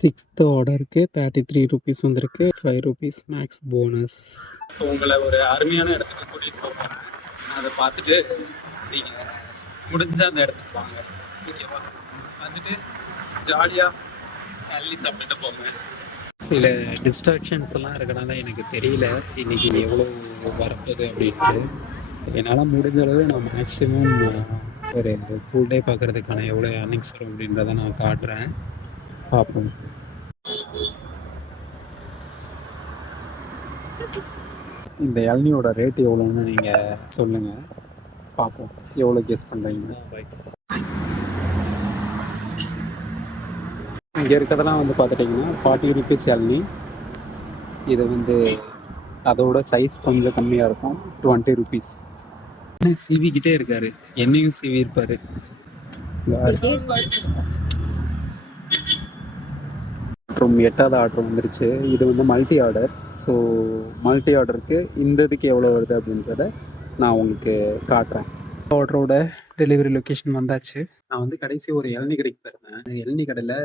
Sixth ஆர்டருக்கு ₹33 வந்திருக்கு. ₹5 maths bonus. உங்களை ஒரு அருமையான இடத்துக்கு கூட்டிகிட்டு போகிறேன். அதை பார்த்துட்டு நீங்கள் முடிஞ்சால் அந்த இடத்துக்கு வாங்க. ஓகேவா? வந்துட்டு ஜாலியாக அள்ளி சாப்பிட்டுட்டு போங்க. சில டிஸ்ட்ராக்ஷன்ஸ் எல்லாம் இருக்கனால எனக்கு தெரியல இன்னைக்கு எவ்வளோ வரப்போகுது அப்படின்ட்டு. என்னால் முடிஞ்ச அளவு நான் மேக்ஸிமம் ஒரு இந்த ஃபுல் டே பார்க்குறதுக்கான எவ்வளோ ஏர்னிங்ஸ் வரும் அப்படின்றத நான் காட்டுறேன். பார்ப்போம். இந்த இளநியோட ரேட் எவ்வளோன்னு நீங்கள் சொல்லுங்கள், பார்ப்போம் எவ்வளோ கெஸ் பண்ணுறீங்க. இங்கே இருக்கிறதெல்லாம் வந்து பார்த்துட்டிங்கன்னா ₹40 இளநி. இது வந்து அதோட சைஸ் கொஞ்சம் கம்மியாக இருக்கும், ₹20. சீவிக்கிட்டே இருக்காரு, என்னையும் சீவி இருப்பாரு. மற்றும் 8வது ஆர்டர் வந்துருச்சு. இது வந்து மல்டி ஆர்டர். ஸோ மல்டி ஆர்டருக்கு இந்த இதுக்கு எவ்வளோ வருது அப்படின்றத நான் உங்களுக்கு காட்டுறேன். ஆர்டரோட டெலிவரி லொக்கேஷன் வந்தாச்சு. நான் வந்து கடைசி ஒரு இளநீ கடைக்கு போயிருந்தேன். இளநீ கடையில்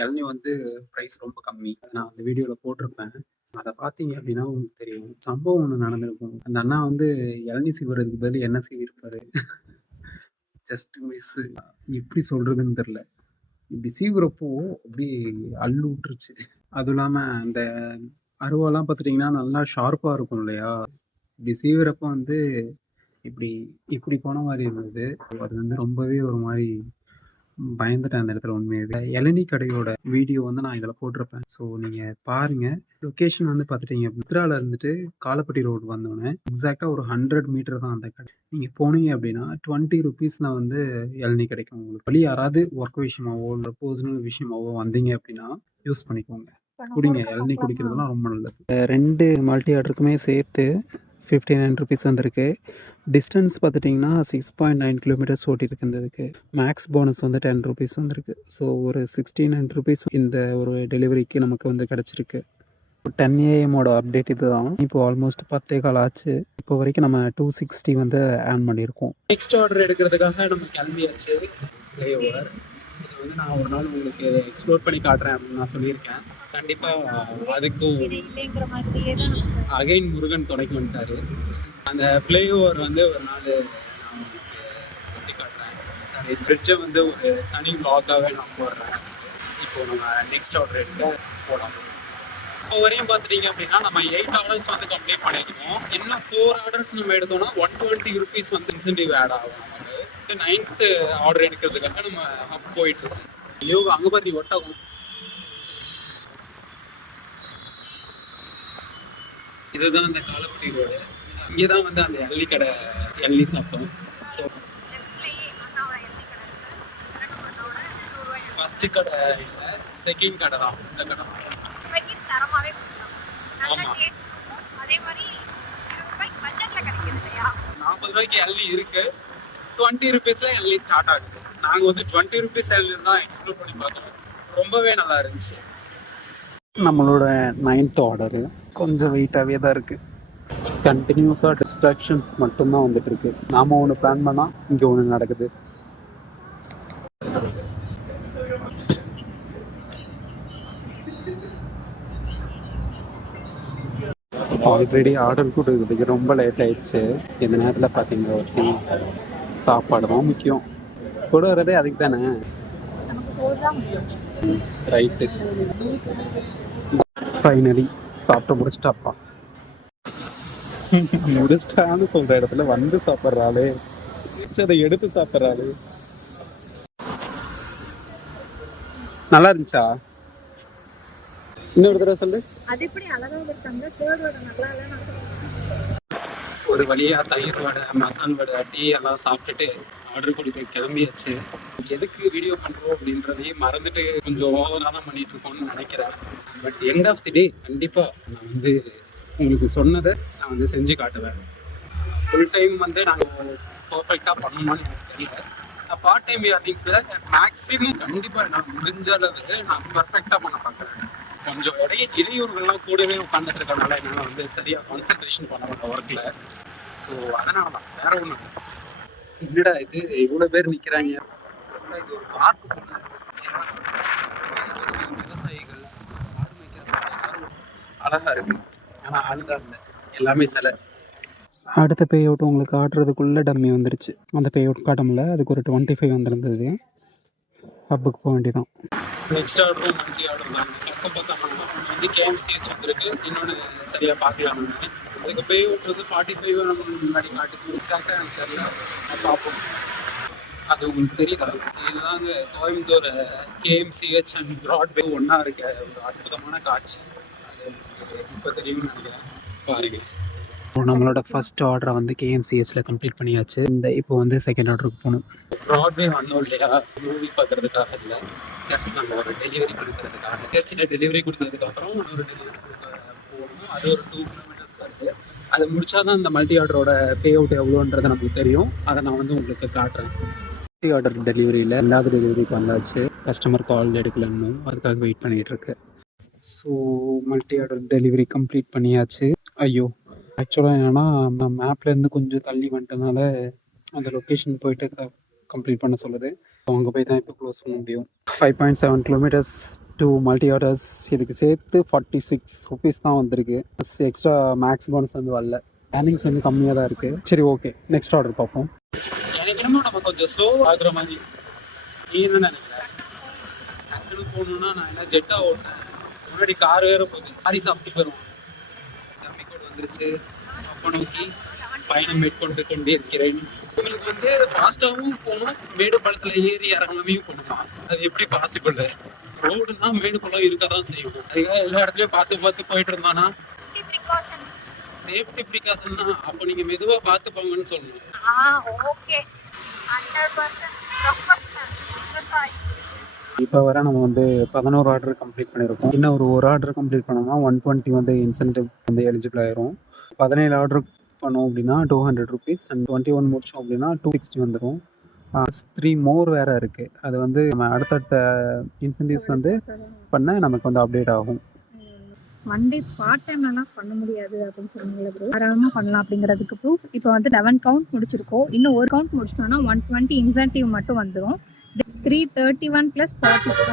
இளநீ வந்து ப்ரைஸ் ரொம்ப கம்மி. நான் அந்த வீடியோவில் போட்டிருப்பேன். அதை பார்த்தீங்க அப்படின்னா உங்களுக்கு தெரியும். சம்பவம் ஒன்று நடந்திருக்கும். அந்த அண்ணா வந்து இளநீ சீவுறதுக்கு பதில் என்ன சீவிருப்பாரு. Just miss. எப்படி சொல்கிறதுன்னு தெரில. இப்படி சீவுறப்போ அப்படி அள்ளு விட்டுருச்சு. அதுவும் இல்லாமல் அந்த அருவாலாம் பார்த்துட்டிங்கன்னா நல்லா ஷார்ப்பாக இருக்கும் இல்லையா? இப்படி சீவுறப்போ வந்து இப்படி இப்படி போன மாதிரி இருந்தது. அது வந்து ரொம்பவே ஒரு மாதிரி பயந்துட்டேன் அந்த இடத்துல உண்மையாகவே. இளநீ கடையோட வீடியோ வந்து நான் இதில் போட்டிருப்பேன். ஸோ நீங்கள் பாருங்கள். லொக்கேஷன் வந்து பார்த்துட்டிங்க, புத்ராவில் இருந்துட்டு காலப்பட்டி ரோடு வந்தோடனே எக்ஸாக்டாக ஒரு 100 மீட்டர் தான் அந்த கடை. நீங்கள் போனீங்க அப்படின்னா ₹20 வந்து இளநீ கிடைக்கும் உங்களுக்கு. வழி யாராவது ஒர்க் விஷயமாவோ இல்லை பர்சனல் விஷயமாவோ வந்தீங்க அப்படின்னா யூஸ் பண்ணிக்கோங்க, குடிங்க. இளநீ குடிக்கிறதுலாம் ரொம்ப நல்லது. 2 மல்டி ஆர்டருக்குமே சேர்த்து ₹59 வந்திருக்கு. டிஸ்டன்ஸ் பார்த்துட்டிங்கன்னா 6.9 கிலோமீட்டர்ஸ் ஓட்டிருக்கு. இந்த இதுக்கு மேக்ஸ் போனஸ் வந்து ₹10 வந்திருக்கு. ஸோ ஒரு ₹69 இந்த ஒரு டெலிவரிக்கு நமக்கு வந்து கிடச்சிருக்கு. 10 AM அப்டேட் இது தான். இப்போ ஆல்மோஸ்ட் 10:15 ஆச்சு. இப்போ வரைக்கும் நம்ம 260 வந்து ஏர்ன் பண்ணியிருக்கோம். நெக்ஸ்ட் ஆர்டர் எடுக்கிறதுக்காக நம்ம கிளம்பியாச்சு. ஃப்ளைஓவர் இது வந்து நான் ஒரு நாள் உங்களுக்கு எக்ஸ்ப்ளோர் பண்ணி காட்டுறேன் அப்படின்னு நான் சொல்லியிருக்கேன். கண்டிப்பாக அதுக்கும் அகைன் முருகன் துணைக்கு வந்துட்டாரு. அந்த ஃப்ளைஓவர் வந்து ஒரு நாள் நான் உங்களுக்கு சுற்றி காட்டுறேன். சாரி, பிரிட்ஜை வந்து ஒரு தனி வ்ளாகாகவே நான் போடுறேன். இப்போ நம்ம நெக்ஸ்ட் ஆர்டர் எடுக்க போகலாம். இப்போ வரையும் பார்த்துட்டீங்க அப்படின்னா நம்ம 8 ஆர்டர்ஸ் வந்து கம்ப்ளீட் பண்ணியிருக்கோம். இன்னும் 4 ஆர்டர்ஸ் நம்ம எடுத்தோம்னா ₹120 வந்து இன்சென்டிவ் ஆட் ஆகும் நமக்கு. 9th ஆர்டர் எடுக்கிறதுக்காக நம்ம போயிட்டு இருக்கோம். ஐயோ, அங்கே பார்த்து ஒட்டகம். இதுதான் அந்த காலப்பட்டி ரோடு. இங்கே தான் வந்து அந்த இளநீ கடை இளநீ சாப்பிட்டோம். ஸோ ஃபஸ்ட்டு கடை இல்லை, செகண்ட் கடை தான் இந்த கடை. ஆமாம், ₹40 இளநீ இருக்கு. ₹20 இளநீ ஸ்டார்ட் ஆகுது. நாங்கள் வந்து ₹20 இளநீ தான் எக்ஸ்ப்ளோர் பண்ணி பார்த்தோம். ரொம்பவே நல்லா இருந்துச்சு. நம்மளோட 9th ஆர்டரு கொஞ்சம் வெயிட்டாகவே தான் இருக்குது. கண்டினியூஸாக டிஸ்ட்ராக்ஷன்ஸ் மட்டும்தான் வந்துட்டு இருக்கு. நாம் ஒன்று பிளான் பண்ணால் இங்கே ஒன்று நடக்குது. ஆல்ரெடி ஆர்டர் கொடுக்குறதுக்கு ரொம்ப லேட் ஆயிடுச்சு. இந்த நேரத்தில் பார்த்தீங்கன்னா ஒருத்தி சாப்பாடு தான் முக்கியம். கூட வரதே அதுக்கு தானே. ரைட்டு, ஃபைனலி சாப்பிட்டு முடிச்சிட்டாப்பா. முடிச்சிட்டான்னு சொல்ற இடத்துல வந்து சாப்பிட்றாளே, அதை எடுத்து சாப்பிட்றாளே. நல்லா இருந்துச்சா? இன்னொரு தடவை சொல்லு. ஒரு வழியா தயிர் வடை, மசால் வடை, டீ எல்லாம் சாப்பிட்டுட்டு ஆர்டர் கொடுக்க கிளம்பியாச்சு. எதுக்கு வீடியோ பண்ணுறோம் அப்படின்றதையே மறந்துட்டு கொஞ்சம் ஓவராக தான் பண்ணிட்டு இருக்கோம்னு நினைக்கிறேன். பட் எண்ட் ஆஃப் தி டே கண்டிப்பாக நான் வந்து உங்களுக்கு சொன்னதை நான் வந்து செஞ்சு காட்டுவேன். ஃபுல் டைம் வந்து நாங்கள் பர்ஃபெக்டாக பண்ணணும்னு எனக்கு தெரியல. நான் பார்ட் டைம் ஏர்னிங்ஸில் மேக்ஸிமம் கண்டிப்பாக நான் முடிஞ்ச அளவு நான் பர்ஃபெக்டாக பண்ண பார்க்குறேன். கொஞ்சம் இடையூறுகள்லாம் கூடவே உட்காந்துட்டு இருக்கனால என்னால் வந்து சரியாக கான்சன்ட்ரேஷன் பண்ண மாட்டேன் ஒர்க்கில். ஸோ அதனால தான், வேற ஒன்றும் என்னடா இது இவ்வளோ பேர் நிற்கிறாங்க. இது ஒரு பார்க்கு போல விவசாயிகள் ஆடு மேய்க்கிறவங்க எல்லாரும் அழகாக இருக்கு. ஆனால் ஆளுதான் இல்லை, எல்லாமே சிலை. அடுத்த பே அவுட் உங்களுக்கு காட்டுறதுக்குள்ளே டம்மி வந்துருச்சு. அந்த பே அவுட் காட்ட முடியல, அதுக்கு ஒரு 25 வந்திருந்தது. ஹப்புக்கு போக வேண்டியதான். நெக்ஸ்ட் ஆர்டரும் மல்டி ஆர்டர் தான். பக்கம் பக்கமாக ஒன்று வந்து கேஎம்சிஹெச் வந்துருக்கு, இன்னொன்று சரியாக பார்க்கலாம். அதுக்கு பே அவுட் வந்து 45 நம்ம முன்னாடி காட்டுச்சு. எக்ஸாக்டாக எனக்கு தெரியல, பார்ப்போம். அது உங்களுக்கு தெரியுதா? இதுதாங்க கோயம்புத்தூர் கேஎம்சிஹெச் அண்ட் ப்ராட்வே ஒன்றா இருக்க ஒரு அற்புதமான காட்சி. அது உங்களுக்கு இப்போ தெரியும்னு நினைக்கிறேன். பாருங்க. நம்மளோட ஃபர்ஸ்ட் ஆர்டரை வந்து கேஎம்சிஹெச்சில் கம்ப்ளீட் பண்ணியாச்சு. இப்போ வந்து செகண்ட் ஆர்டருக்கு போகணும். ப்ராட்வே வந்தோம் இல்லையா, மூவி பார்க்குறதுக்காக இல்லை, ஜஸ்ட் நம்ம ஒரு டெலிவரி கொடுக்கறதுக்காக. ஹெச்சில் டெலிவரி கொடுத்ததுக்கப்புறம் இன்னொரு டெலிவரி கொடுக்க போகணும். அது ஒரு 2 கிலோமீட்டர்ஸ் வருது. அதை முடிச்சா தான் அந்த மல்டி ஆர்டரோட பே அவுட் எவ்வளோன்றது நமக்கு தெரியும். அதை நான் வந்து உங்களுக்கு காட்டுறேன். மல்டி ஆர்டர் டெலிவரியில் 2வது டெலிவரிக்கு வந்தாச்சு. கஸ்டமர் கால் எடுக்கலன்னு அதுக்காக வெயிட் பண்ணிகிட்டு இருக்கு. So multi order delivery complete பண்ணியாச்சு. ஐயோ, ஆக்சுவலாக என்னென்னா மேப்லேருந்து கொஞ்சம் தள்ளி வந்துட்டனால அந்த லொக்கேஷன் போயிட்டு கம்ப்ளீட் பண்ண சொல்லுது. அங்கே போய் தான் இப்போ க்ளோஸ் பண்ண முடியும். 5.7 கிலோமீட்டர்ஸ் டூ மல்டி ஆர்டர்ஸ். இதுக்கு சேர்த்து 46 ருபீஸ் தான் வந்திருக்கு. எக்ஸ்ட்ரா மேக்ஸ் போனஸ் வந்து வரல. ஏர்னிங்ஸ் வந்து கம்மியாக தான் இருக்குது. சரி, ஓகே, நெக்ஸ்ட் ஆர்டர் பார்ப்போம். எனக்கு என்னமோ நம்ம கொஞ்சம் ஸ்லோ ஆகுற மாதிரி நீ என்ன நினைக்கிறேன்? டக்குனு போகணுன்னா நான் என்ன ஜெட்டாக ஓட்டேன், முன்னாடி கார் வேறு போகுது, காரி சாப்பிட்டு போயிடுவோம். தம்பி கூட வந்துருச்சு. அப்போ நோக்கி பயணம் மேற்கொண்டு கொண்டே இருக்கிறேன். உங்களுக்கு வந்து ஃபாஸ்ட்டாகவும் போகணும், மேடு படத்தில் ஏறி இறங்காமையும் பண்ணலாம். அது எப்படி பாசிபிள்? ரோடுனா மேடு பழம் இருக்க தான் செய்யும். அதுக்காக எல்லா இடத்துலையும் பார்த்து பார்த்து போயிட்டு இருந்தானா சேஃப்டி ப்ரிகாஷன் தான். அப்போ நீங்கள் மெதுவாக பார்த்து போங்கன்னு சொல்லணும். இப்போ வர நம்ம வந்து 11 ஆர்டர் கம்ப்ளீட் பண்ணியிருக்கோம். இன்னும் ஒரு ஆர்டர் கம்ப்ளீட் பண்ணோம்னா 120 வந்து இன்சென்டிவ் வந்து எலிஜிபிள் ஆயிரும். 17 ஆர்டர் பண்ணோம் அப்படின்னா 200 ருபீஸ் அண்ட் 21 முடிச்சோம் அப்படின்னா 260 வந்துடும். 3 மோர் வேறு இருக்குது. அது வந்து நம்ம அடுத்தடுத்த இன்சென்டிவ்ஸ் வந்து பண்ண நமக்கு வந்து அப்டேட் ஆகும். மண்டே பார்ட் டைம்லாம் பண்ண முடியாது அப்படின்னு சொன்னீங்களா ப்ரோ? தாராளமாக பண்ணலாம் அப்படிங்கிறதுக்கு ப்ரூஃப் இப்போ வந்து 11 கவுண்ட் முடிச்சிருக்கோம். இன்னும் ஒரு கவுண்ட் முடிச்சிட்டோம்னா 120 இன்சென்டிவ் மட்டும் வந்துடும். 331 + 40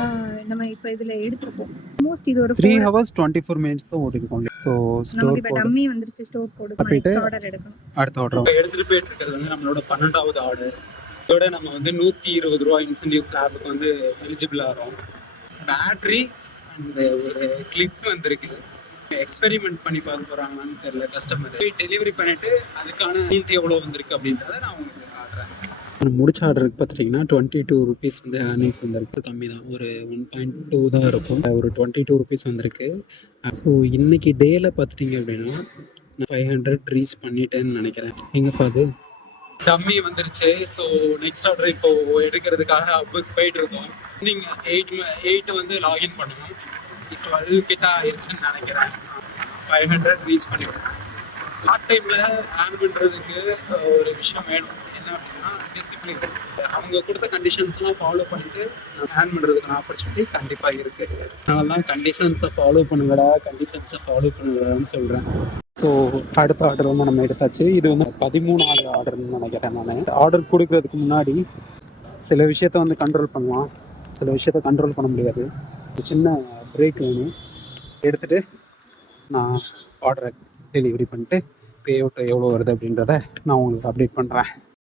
நம்ம இப்போ இதில் எடுத்துருக்கோம். மோஸ்ட் இது ஒரு 3 hours 24 minutes தான் ஓடிருக்கோம். ஸோ ஸ்டோர் கோட் டம்மி வந்துருச்சு. ஸ்டோர் கோடு ஆர்டர் எடுக்கணும். அடுத்த ஆர்டர் எடுத்துகிட்டு போயிட்டு இருக்கிறது வந்து நம்மளோட 12வது ஆர்டர். இதோட நம்ம வந்து 120 ரூபா இன்சென்டிவ் ஸ்லாபுக்கு வந்து எலிஜிபிள் ஆகிறோம். பேட்ரி அண்ட் ஒரு கிளிப் வந்துருக்கு. எக்ஸ்பெரிமெண்ட் பண்ணி பார்க்க போகிறாங்களான்னு தெரியல. கஸ்டமர் டெலிவரி பண்ணிவிட்டு அதுக்கான எவ்வளோ வந்திருக்கு அப்படின்றத நான் உங்களுக்கு காட்டுறேன். முடிச்ச ஆர்டருக்கு பார்த்துட்டிங்கன்னா 22 ருபீஸ் வந்து ஏர்னிங்ஸ் வந்திருக்கு. கம்மி தான், ஒரு 1.2 தான் இருக்கும். ஒரு 22 ருபீஸ் வந்திருக்கு. ஸோ இன்றைக்கி டேயில் பார்த்துட்டிங்க அப்படின்னா நான் 500 ரீச் பண்ணிட்டேன்னு நினைக்கிறேன். எங்கேப்பா அது டம்மி வந்துருச்சு. ஸோ நெக்ஸ்ட் ஆர்டர் இப்போது எடுக்கிறதுக்காக ஹப்புக்கு போயிட்டு இருக்கோம். நீங்கள் 8 வந்து லாகின் பண்ணணும். 12 கிட்ட ஆயிடுச்சுன்னு நினைக்கிறேன். 500 ரீச் பண்ணிவிடுவோம். ஷார்ட் டைமில் ஏர்ன் பண்ணுறதுக்கு ஒரு விஷயம் வேணும். என்ன அப்படின்னா டிசிப்ளின். அவங்க கொடுத்த கண்டிஷன்ஸ்லாம் ஃபாலோ பண்ணிட்டு ஏர்ன் பண்ணுறதுக்கான ஆப்பர்ச்சுனிட்டி கண்டிப்பாக இருக்குது. அதனால தான் கண்டிஷன்ஸை ஃபாலோ பண்ணுங்கடான்னு சொல்கிறேன். ஸோ அடுத்த ஆர்டர் வந்து நம்ம எடுத்தாச்சு. இது வந்து 13வது ஆர்டர்னு நினைக்கிறேன். நான் ஆர்டர் கொடுக்கறதுக்கு முன்னாடி சில விஷயத்த வந்து கண்ட்ரோல் பண்ணலாம், சில விஷயத்த கண்ட்ரோல் பண்ண முடியாது. ஒரு சின்ன பிரேக் வேணும். எடுத்துகிட்டு நான் ஆர்டரை டெலிவரி பண்ணிட்டு பே அவுட் எவ்வளோ வருது அப்படின்றத நான் உங்களுக்கு அப்டேட் பண்ணுறேன்.